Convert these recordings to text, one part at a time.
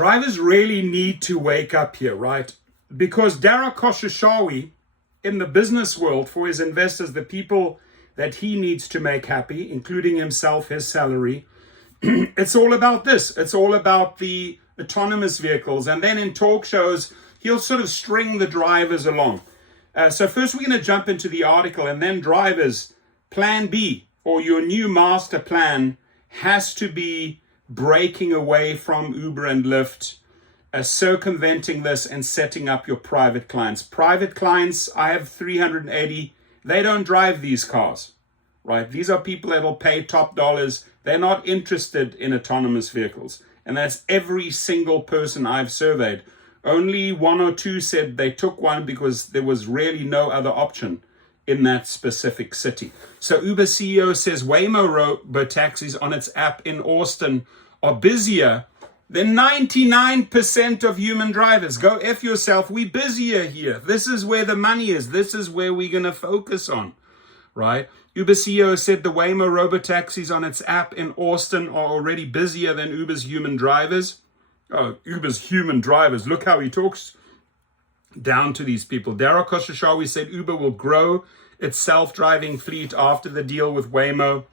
Drivers really need to wake up here, right? Because Dara Khosrowshahi, in the business world, for his investors, the people that he needs to make happy, including himself, his salary, it's all about this. It's all about the autonomous vehicles. And then in talk shows, he'll sort of string the drivers along. So first we're going to jump into the article, and then drivers, plan B, or your new master plan, has to be breaking away from Uber and Lyft, circumventing this and setting up your private clients. Private clients, I have 380. They don't drive these cars, right? These are people that will pay top dollars. They're not interested in autonomous vehicles. And that's every single person I've surveyed. Only one or two said they took one because there was really no other option in that specific city. So Uber CEO says Waymo robotaxis on its app in Austin are busier than 99% of human drivers. Go F yourself. We busier here. This is where the money is. This is where we're going to focus on, right? Uber CEO said the Waymo robotaxis on its app in Austin are already busier than Uber's human drivers. Oh, Uber's human drivers. Look how he talks down to these people. Dara Khosrowshahi said Uber will grow its self-driving fleet after the deal with Waymo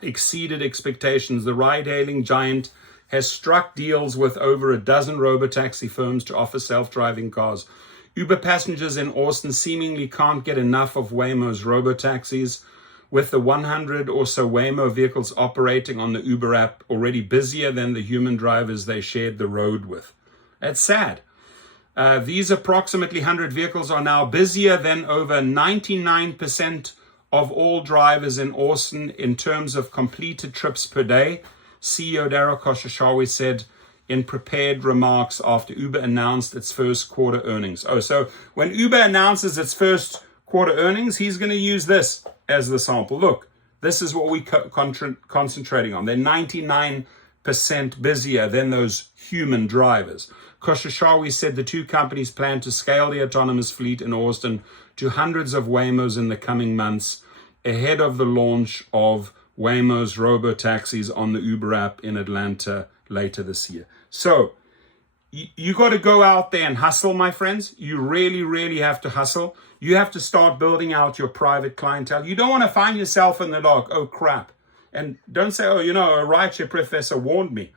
exceeded expectations. The ride-hailing giant has struck deals with over a dozen robotaxi firms to offer self-driving cars. Uber passengers in Austin seemingly can't get enough of Waymo's robotaxis, with the 100 or so Waymo vehicles operating on the Uber app already busier than the human drivers they shared the road with. That's sad. These approximately 100 vehicles are now busier than over 99% of all drivers in Austin in terms of completed trips per day, CEO Dara Khosrowshahi said in prepared remarks after Uber announced its first quarter earnings. Oh, so when Uber announces its first quarter earnings, he's going to use this as the sample. Look, this is what we're concentrating on. They're 99% busier than those human drivers. Khosrowshahi said the two companies plan to scale the autonomous fleet in Austin to hundreds of Waymos in the coming months, ahead of the launch of Waymo's robotaxis on the Uber app in Atlanta later this year. So you got to go out there and hustle, my friends. You really, really have to hustle. You have to start building out your private clientele. You don't want to find yourself in the dark. Oh, crap. And don't say, oh, a rideshare professor warned me.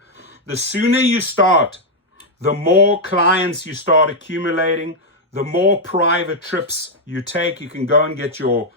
The sooner you start, the more clients you start accumulating, the more private trips you take. You can go and get your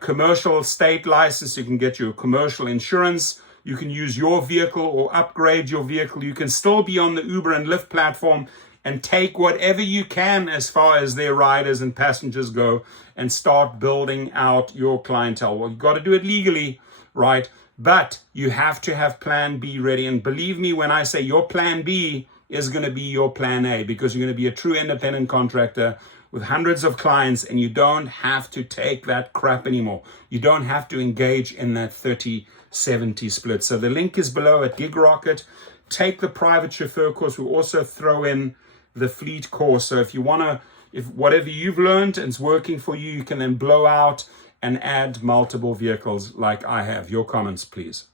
commercial state license. You can get your commercial insurance. You can use your vehicle or upgrade your vehicle. You can still be on the Uber and Lyft platform and take whatever you can as far as their riders and passengers go and start building out your clientele. Well, you've got to do it legally, right? But you have to have plan B ready. And believe me when I say your plan B is going to be your plan A, because you're going to be a true independent contractor with hundreds of clients, and you don't have to take that crap anymore. You don't have to engage in that 30-70 split. So the link is below at GigRocket. Take the private chauffeur course. We'll also throw in the fleet course. So if you want to, if whatever you've learned and it's working for you, you can then blow out and add multiple vehicles like I have. Your comments, please.